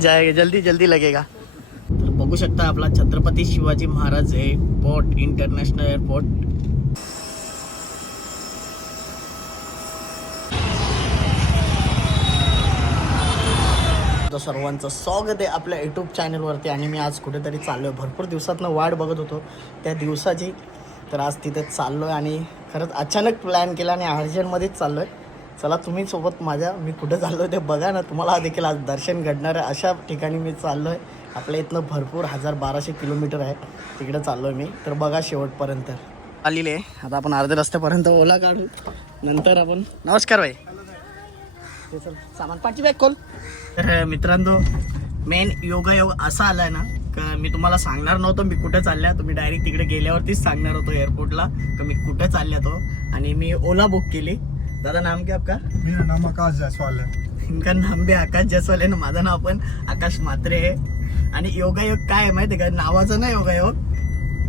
जाएगा, जल्दी जल्दी लगेगा। तर बघू शकता आपला Chhatrapati Shivaji Maharaj airport, international airport. सर्वांचं स्वागत आहे आपल्या यूट्यूब चॅनलवरती। आणि मी आज कुठेतरी चाललो आहे, भरपूर दिवसातनं वाट बघत होतो त्या दिवसाची। तर आज तिथे चाललो आहे आणि खरंच अचानक प्लॅन केला आणि अर्जंटमध्येच चाललो आहे। चला तुम्ही सोबत माझ्या, मी कुठं चाललो आहे ते बघा ना, तुम्हाला देखील आज दर्शन घडणार आहे। अशा ठिकाणी मी चाललो आहे, आपल्या इथनं भरपूर 1200 किलोमीटर आहे, तिकडे चाललो आहे मी। तर बघा शेवटपर्यंत आलेले आहे। आता आपण अर्ध्या रस्त्यापर्यंत ओला काढू, नंतर आपण नमस्कार भाई, ते सर सामान पाठी बॅग खोल। तर मित्रांनो, मेन योगायोग असा आला आहे ना का मी तुम्हाला सांगणार नव्हतं मी कुठे चालल्या, तुम्ही डायरेक्ट तिकडे गेल्यावरतीच सांगणार होतो एअरपोर्टला का मी कुठे चालल्या तो। आणि मी ओला बुक केली। दादा नाम क्या आपका? मेरा नाम आकाश जायसवाल है। इनका नाम भी आकाश जायसवाल है ना, माझं नाव पण आकाश म्हात्रे आहे। आणि योगायोग काय आहे माहिती आहे का, नावाचं नाही योगायोग।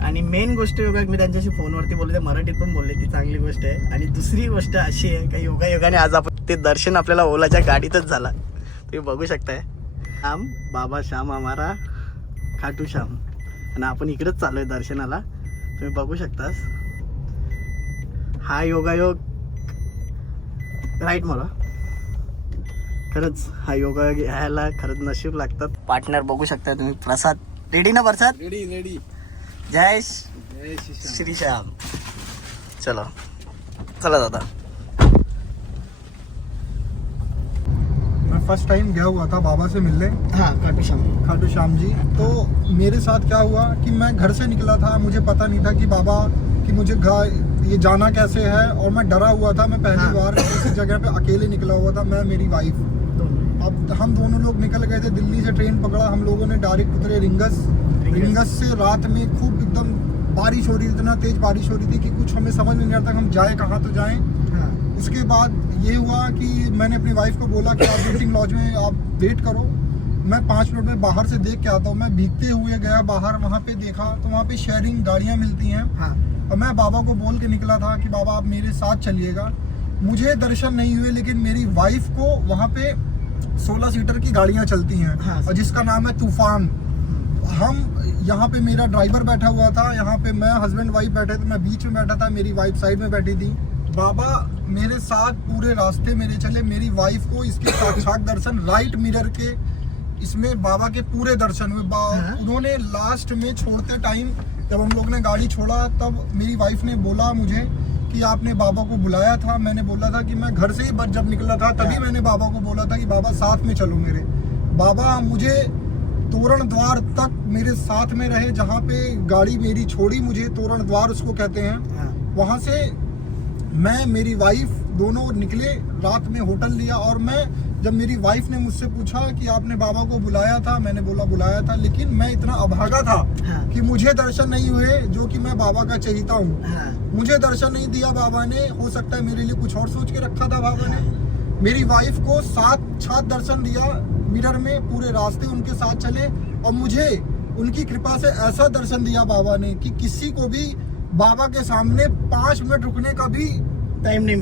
आणि मेन गोष्ट योगायोग, मी त्यांच्याशी फोनवरती बोलले, मराठीत पण बोलले, ती चांगली गोष्ट आहे। आणि दुसरी गोष्ट अशी आहे का योगायोगाने आज आपण ते दर्शन आपल्याला ओलाच्या गाडीतच झाला, तुम्ही बघू शकताय। श्याम बाबा श्याम हमारा खाटू श्याम, आणि आपण इकडेच चालू आहे दर्शनाला, तुम्ही बघू शकतास। हा योगायोग राईट, मला खरंच हा योगायोग घ्यायला खरंच नशीब लागतात। पार्टनर बघू शकता तुम्ही, प्रसाद रेडी ना? प्रसाद रेडी रेडी। जय श्री श्याम। चलो चला दादा। मैं फर्स्ट टाइम गया हुआ था बाबा से मिलने, हाँ खाटू श्याम जी। तो मेरे साथ क्या हुआ कि मैं घर से निकला था, मुझे पता नहीं था कि बाबा कि मुझे ये जाना कैसे है, और मैं डरा हुआ था। मैं पहली बार किसी जगह पे अकेले निकला हुआ था, मैं मेरी वाइफ। अब हम दोनों लोग निकल गए थे, दिल्ली से ट्रेन पकड़ा हम लोगों ने, डायरेक्ट उतरे रिंगस से। रात में खूब एकदम बारिश हो रही थी, इतना तेज बारिश हो रही थी कि कुछ हमें समझ नहीं आता हम जाए कहाँ तो जाएं। उसके बाद ये हुआ कि मैंने अपनी वाइफ को बोला कि आप वेटिंग लॉज में आप वेट करो, मैं 5 मिनट में बाहर से देख के आता हूँ। मैं भीगते हुए गया बाहर, वहाँ पे देखा तो वहाँ पे शेयरिंग गाड़ियाँ मिलती हैं। और मैं बाबा को बोल के निकला था कि बाबा आप मेरे साथ चलिएगा। मुझे दर्शन नहीं हुए, लेकिन मेरी वाइफ को वहाँ पे 16 सीटर की गाड़ियाँ चलती हैं, और जिसका नाम है तूफान। हम यहाँ पे, मेरा ड्राइवर बैठा हुआ था, यहाँ पे मैं हस्बैंड वाइफ बैठे थे, मैं बीच में बैठा था, मेरी वाइफ साइड में बैठी थी। बाबा मेरे साथ पूरे रास्ते मेरे चले, मेरी वाइफ को इसके साक्षात दर्शन, राइट मिरर के इसमें बाबा के पूरे दर्शन हुए। उन्होंने लास्ट में छोड़ते टाइम जब हम लोग ने गाड़ी छोड़ा, तब मेरी वाइफ ने बोला मुझे कि आपने बाबा को बुलाया था। मैंने बोला था कि मैं घर से ही जब निकला था तभी मैंने बाबा को बोला था कि बाबा साथ में चलो मेरे। बाबा मुझे तोरण द्वार तक मेरे साथ में रहे, जहाँ पे गाड़ी मेरी छोड़ी, मुझे तोरण द्वार उसको कहते हैं। वहाँ से मैं मेरी वाइफ दोनों निकले, रात में होटल लिया। और मैं जब मेरी वाइफ ने मुझसे पूछा कि आपने बाबा को बुलाया था, मैंने बोला बुलाया था, लेकिन मैं इतना अभागा था कि मुझे दर्शन नहीं हुए, जो कि मैं बाबा का चहेता हूँ। मुझे दर्शन नहीं दिया बाबा ने, हो सकता है मेरे लिए कुछ और सोच के रखा था बाबा ने। मेरी वाइफ को साथ दर्शन दिया मिरर में, पूरे रास्ते उनके साथ चले, और मुझे उनकी कृपा से ऐसा दर्शन दिया बाबा ने कि किसी को भी बाबा के सामने 5 मिनट रुकने का भी टाइम नहीं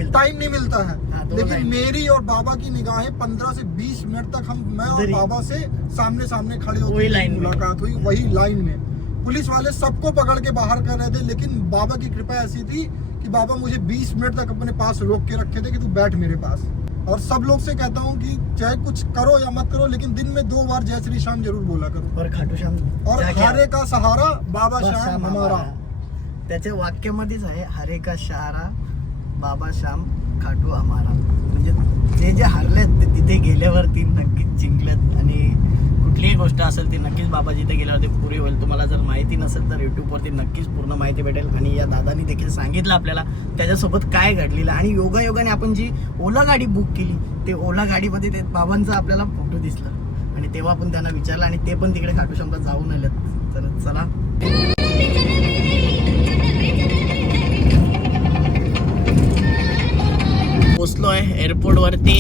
मिलता है। लेकिन मेरी और बाबा की निगाहें 15 से 20 मिनट तक मैं और बाबा से सामने खड़े होकर मुलाकात हुई, वही लाइन में। पुलिस वाले सबको पकड़ के बाहर कर रहे थे, लेकिन बाबा की कृपा ऐसी थी कि बाबा मुझे 20 मिनट तक अपने पास रोक के रखे थे कि तू बैठ मेरे पास। और सब लोग से कहता हूँ कि चाहे कुछ करो या मत करो, लेकिन दिन में 2 बार जय श्री श्याम जरूर बोला करो। और खाटू श्याम और हरे का सहारा बाबा श्याम हमारा, त्याच्या वाक्यामध्येच आहे, हरे का सहारा बाबा श्याम खाटू हमारा। म्हणजे जे हरलेत ते तिथे गेल्यावरती नक्कीच जिंकलेत, आणि कुठलीही गोष्ट असेल ती नक्कीच बाबा जिथे गेल्यावरती पुरी होईल। तुम्हाला जर माहिती नसेल तर यूट्यूबवरती नक्कीच पूर्ण माहिती भेटेल। आणि या दादानी देखील सांगितलं आपल्याला त्याच्यासोबत काय घडलेलं, आणि योगायोगाने आपण जी ओला गाडी बुक केली, ते ओला गाडीमध्ये ते बाबांचा आपल्याला फोटो दिसला, आणि तेव्हा आपण त्यांना विचारलं, आणि ते पण तिकडे खाटू श्यामला जाऊन आलेत। तर चला पोचलो आहे एअरपोर्टवरती,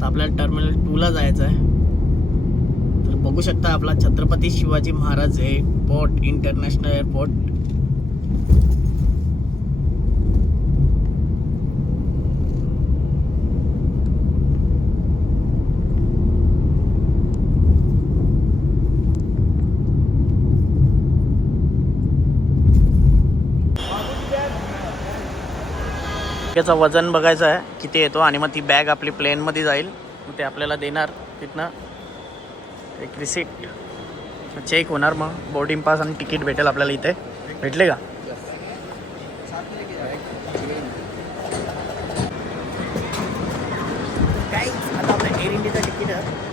तर आपल्याला टर्मिनल 2 ला जायचं आहे। तर बघू शकता आपला Chhatrapati Shivaji Maharaj airport, international airport. त्याचं वजन बघायचं आहे किती येतो आणि मग ती बॅग आपली प्लेनमध्ये जाईल. मग ते आपल्याला देणार तिथनं एक रिसिप्ट चेक होणार. मग बोर्डिंग पास आणि तिकीट भेटेल आपल्याला. इथे भेटले का? काय आता आपलं एअर इंडियाचं तिकीट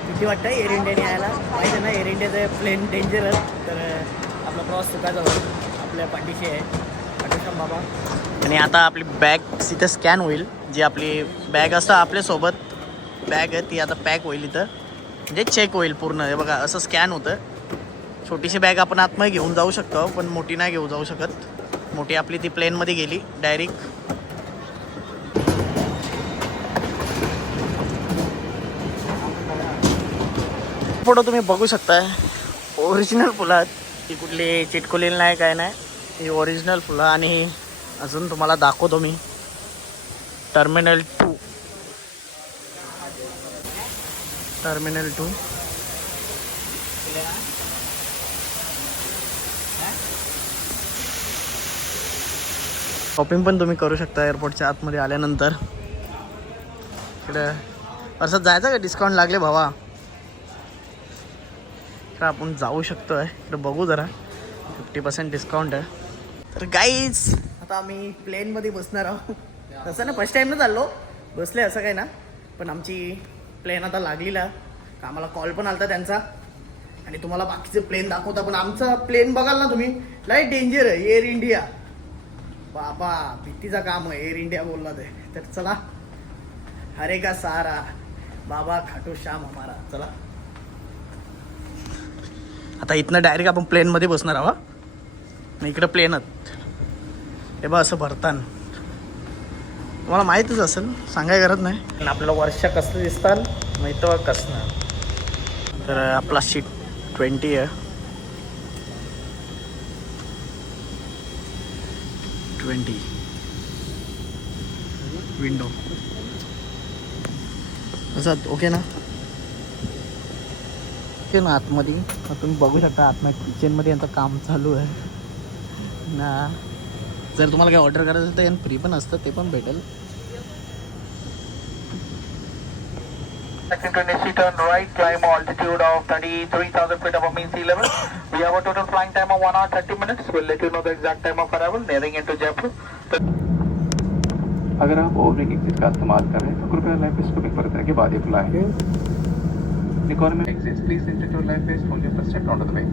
किती वाटतं एअर इंडियाने यायला माहिती ना. एअर इंडियाचं प्लेन डेंजरस, तर आपला प्रवास चुकायचा होईल. आपल्या पाठीशी आहे पाठीशी बाबा. आणि आता आपली बॅग तिथं स्कॅन होईल. जी आपली बॅग असतं आपल्यासोबत बॅग आहे ती आता पॅक होईल इथं, म्हणजे चेक होईल पूर्ण. हे बघा असं स्कॅन होतं. छोटीशी बॅग आपण आतमध्ये घेऊन जाऊ शकतो पण मोठी नाही घेऊन जाऊ शकत. मोठी आपली ती प्लेनमध्ये गेली डायरेक्ट. फोटो तुम्ही बघू शकताय. ओरिजिनल फुलं आहेत, ती कुठली चिटकुलेली नाही काय नाही. ही ओरिजिनल फुलं. आणि अजून तुम्हाला दाखवतो मी टर्मिनल 2. टर्मिनल 2 शॉपिंग पण तुम्ही करू शकता एअरपोर्टच्या आतमध्ये आल्यानंतर. इकडे असं जायचं का? डिस्काउंट लागले भावा. तर आपण जाऊ शकतो आहे. तर बघू जरा 50% डिस्काउंट आहे. तर गाईज आता आम्ही प्लेनमध्ये बसणार आहोत. तसं ना फर्स्ट टाईम ना चाललो बसले असं काही ना, पण आमची प्लेन आता लागलेला. आम्हाला कॉल पण आला त्यांचा आणि तुम्हाला बाकीचे प्लेन दाखवता. पण आमचा प्लेन बघाल ना तुम्ही, लय डेंजर आहे. एअर इंडिया बाबा भीतीचा काम आहे एअर इंडिया बोलला ते. तर चला, हरे का सहारा बाबा खाटू श्याम हमारा. चला आता इथनं डायरेक्ट आपण प्लेनमध्ये बसणार आहोत. मग इकडं प्लेनच हे बघ असं भरताना तुम्हाला माहीतच असेल, सांगाय गरज नाही. पण आपल्याला वर्ष कसं दिसतात मग इथं कसं. तर आपला सीट 20 आहे. 20 विंडो असं ओके ना. ओके ना. आतमध्ये तुम्ही बघू शकता आतमध्ये किचनमध्ये यांचं काम चालू आहे ना. जर तुम्हाला काही ऑर्डर करायचं असेल तर यांना फ्री पण असतं, ते पण भेटेल. Turn right, climb altitude of 33,000 feet above mean sea level. We have a total flying time of 1 hour 30 minutes. We'll let you know the exact time of arrival nearing into Jaipur. अगर आप ओवरब्रेक exit का इस्तेमाल कर रहे हैं तो कृपया life waste को पिक पर के बाद ही खुलाएं. Economy exit please enter your life vest only first step on the way.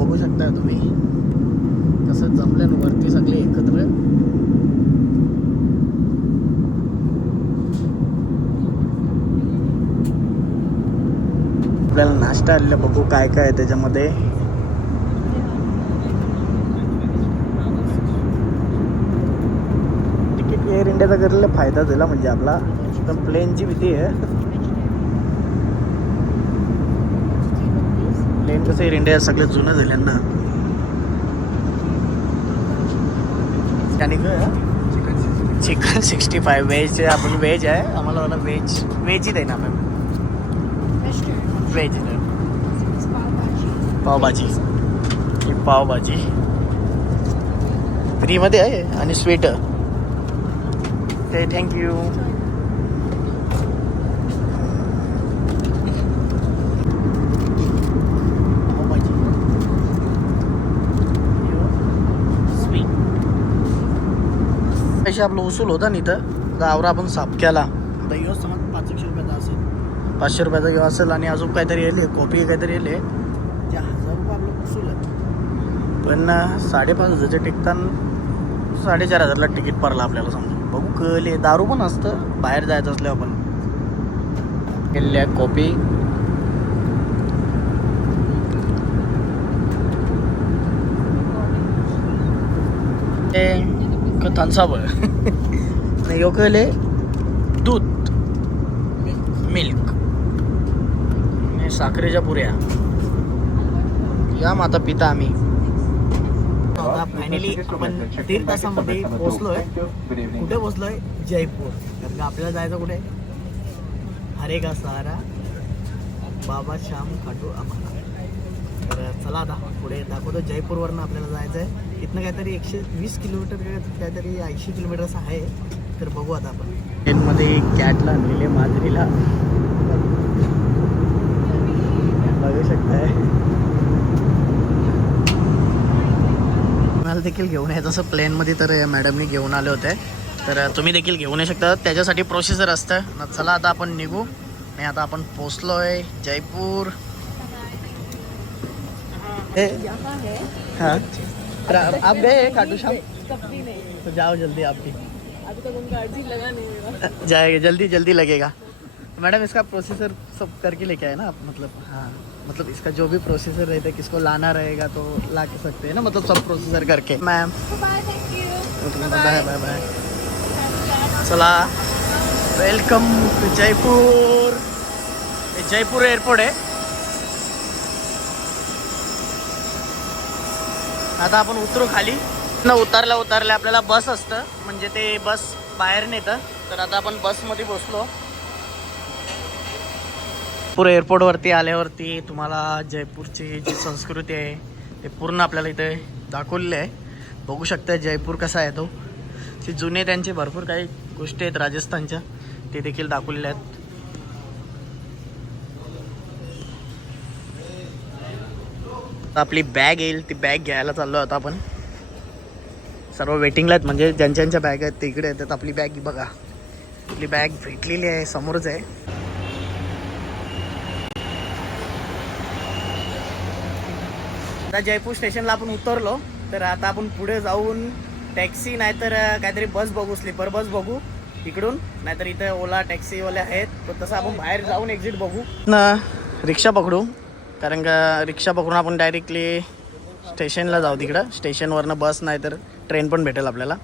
बघू शकता तुम्ही कसं जमलं वरती सगळे एकत्र. आपल्याला नाश्ता आलेला बघू काय काय आहे त्याच्यामध्ये. तिकीट एअर इंडियाचा करायला फायदा झाला म्हणजे आपला. एकदम प्लेनची भीती आहे. प्लेन कसं एअर इंडिया सगळ्यात जुनं झालं ना. आणि चिकन 65 व्हेज. आपण व्हेज आहे. आम्हाला वाला व्हेज व्हेजच आहे ना मॅम. व्हेज पावभाजी. ही पावभाजी फ्रीमध्ये आहे आणि स्वीट ते. थँक्यू. पैसे आपलं उसूल होता नाही तर आवरा आपण साफ केला. आता यो समज 500 रुपयाचा असेल, 500 रुपयाचा किंवा असेल आणि अजून काहीतरी येले कॉपी काहीतरी येले जे 1000 रुपये आपलं उसूल आहे. पण 5,500च्या टिकताना 4,500ला तिकीट पडला आपल्याला. समजा बघू कळले. दारू पण असतं बाहेर जायचं असल्यावर. आपण केल्या कॉपी थन्सअप नाही योकले दूध मिल्क साखरेच्या पुऱ्या या माता पिता. आम्ही फायनली आपण 1.5 तासामध्ये पोहोचलोय. कुठे पोहोचलोय? जयपूर. कारण का आपल्याला जायचं कुठे? हरेगा सहारा बाबा श्याम खाटू आम्हाला. तर चला आता पुढे दाखवतो. जयपूरवरनं आपल्याला जायचं आहे. इथनं काहीतरी 120 किलोमीटर काहीतरी 80 किलोमीटर्स आहे. तर बघू आता आपण. ट्रेनमध्ये कॅटला आणलेले माजरीला बघू शकताय. मला देखील घेऊन यायचं असं प्लेनमध्ये, तर मॅडमनी घेऊन आले होते. तर तुम्ही देखील घेऊन येऊ शकता, त्याच्यासाठी प्रोसिजर असतं. चला आता आपण निघू. आणि आता आपण पोचलो आहे जयपूर. हाँ आप गए खाटू श्याम? तो जाओ जल्दी आप भी. अभी तक उनका अर्जी लगा नहीं होगा. जाएगा जल्दी जल्दी लगेगा. मैडम इसका प्रोसीजर सब करके लेके आए ना आप? मतलब हाँ, मतलब इसका जो भी प्रोसीजर रहता है, किसको लाना रहेगा तो ला के सकते हैं ना, मतलब सब प्रोसीजर करके. Ma'am bye bye bye. चला welcome to Jaipur. Hey Jaipur airport आहे. आता आपण उतरू खाली. न उतरल्या आपल्याला बस असतं, म्हणजे ते बस बाहेर नेतं. तर आता आपण बसमध्ये बसलो. पूर्ण एअरपोर्टवरती आल्यावरती तुम्हाला जयपूरची जी संस्कृती आहे ते पूर्ण आपल्याला इथे दाखवलेली आहे. बघू शकता जयपूर कसा आहे तो. ती जुने त्यांचे भरपूर काही गोष्टी आहेत राजस्थानच्या, ते देखील दाखवलेल्या आहेत. आपली बॅग येईल, ती बॅग घ्यायला चाललो आता आपण. सर्व वेटिंगला आहेत, म्हणजे ज्यांच्या बॅग आहेत तिकडे येतात. आपली बॅग बघा, आपली बॅग भेटलेली आहे, समोरच आहे. आता जयपूर स्टेशनला आपण उतरलो. तर आता आपण पुढे जाऊन टॅक्सी नाहीतर काहीतरी बस बघू, स्लीपर बस बघू इकडून, नाहीतर इथे ओला टॅक्सीवाले आहेत. तर तसं आपण बाहेर जाऊन एक्झिट बघू ना, रिक्षा पकडू. कारण का रिक्षा पकडून आपण डायरेक्टली स्टेशनला जाऊ. तिकडं स्टेशनवरनं बस नाही तर ट्रेन पण भेटेल आपल्याला.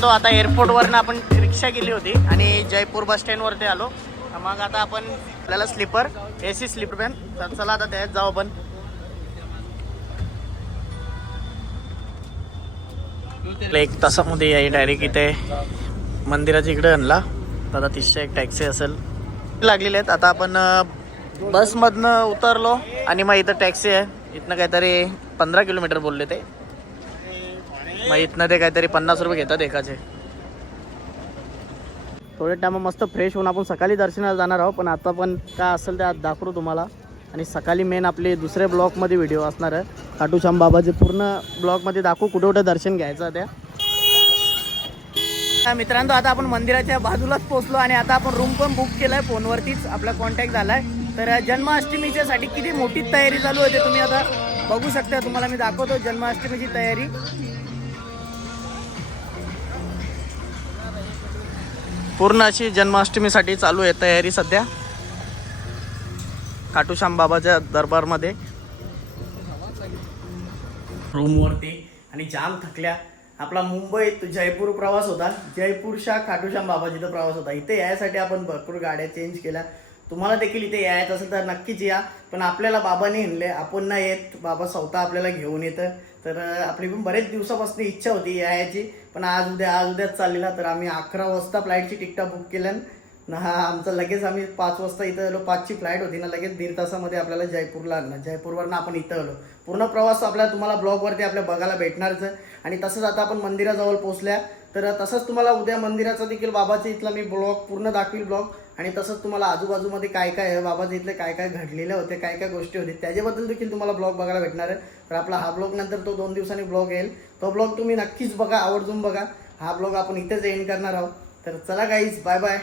तो आता एअरपोर्टवरनं आपण रिक्षा केली होती आणि जयपूर बस स्टँडवरती आलो. मग आता आपण आपल्याला स्लीपर AC स्लीपर पॅन. तर चला आता त्यात जाऊ आपण. एक तासामध्ये आहे डायरेक्ट इथे मंदिराच्या इकडे आणला. आता 30च्या एक टॅक्सी असेल लागलेले आहेत. आता आपण बसमधनं उतरलो आणि मग इथं टॅक्सी आहे. इथनं काहीतरी 15 किलोमीटर बोलले ते. मग इथनं ते काहीतरी 50 रुपये घेतात एकाचे. थोडे टाइम मस्त फ्रेश होऊन आपण सकाळी दर्शनाला जाणार आहोत. पण आता पण काय असेल ते आज दाखवू तुम्हाला. आणि सकाळी मेन आपले दुसरे ब्लॉकमध्ये व्हिडिओ असणार आहे. खाटू श्याम बाबाचे पूर्ण ब्लॉकमध्ये दाखवू कुठे कुठे दर्शन घ्यायचं त्या. मित्रांनो आता आपण मंदिराच्या बाजूलाच पोहोचलो आणि आता आपण रूम पण बुक केलाय. फोनवरतीच आपला कॉन्टॅक्ट झालाय. तर जन्माष्टमीच्या साठी किती मोठी तयारी चालू आहे ते तुम्ही आता बघू शकता. तुम्हाला मी दाखवतो जन्माष्टमीची तयारी. पूर्ण अशी जन्माष्टमीसाठी चालू आहे तयारी सध्या खाटू श्याम बाबाच्या दरबारमध्ये. रूमवरती आणि जाम थकल्या. आपला मुंबई तो जयपूर प्रवास होता. जयपूरच्या खाटू श्याम बाबाजीचा प्रवास होता. इथे यायसाठी आपण भरपूर गाड्या चेंज केल्या. तुम्हाला देखील इथे यायचं असेल तर नक्कीच या. पण आपल्याला बाबाने हिंडले, आपण नाही येत. बाबा स्वतः आपल्याला घेऊन येतं. तर आपली पण बरेच दिवसापासून इच्छा होती यायची, पण आज उद्याच चाललेला. तर आम्ही 11 वाजता फ्लाईटची तिकीट बुक केल्या ना. आमचं लगेच आम्ही 5 वाजता इथं आलो. 5ची फ्लाईट होती ना, लगेच 1.5 तासामध्ये आपल्याला जयपूरला आणलं. जयपूरवरनं आपण इथं आलो. पूर्ण प्रवास आपल्याला तुम्हाला ब्लॉगवरती आपल्या बघायला भेटणारच. आणि तसंच आता आपण मंदिराजवळ पोहोचल्या. तर तसंच तुम्हाला उद्या मंदिराचा देखील बाबाचा इथला मी ब्लॉग पूर्ण दाखवील ब्लॉग. आणि तसंच तुम्हाला आजूबाजूमध्ये काय काय आहे, बाबाच्या इथले काय काय घडलेले होते, काय काय गोष्टी होती त्याच्याबद्दल देखील तुम्हाला ब्लॉग बघायला भेटणार आहे. तर आपला हा ब्लॉग नंतर तो 2 दिवसांनी ब्लॉग येईल. तो ब्लॉग तुम्ही नक्कीच बघा, आवर्जून बघा. हा ब्लॉग आपण इथेच एंड करणार आहोत. तर चला गाईज, बाय बाय.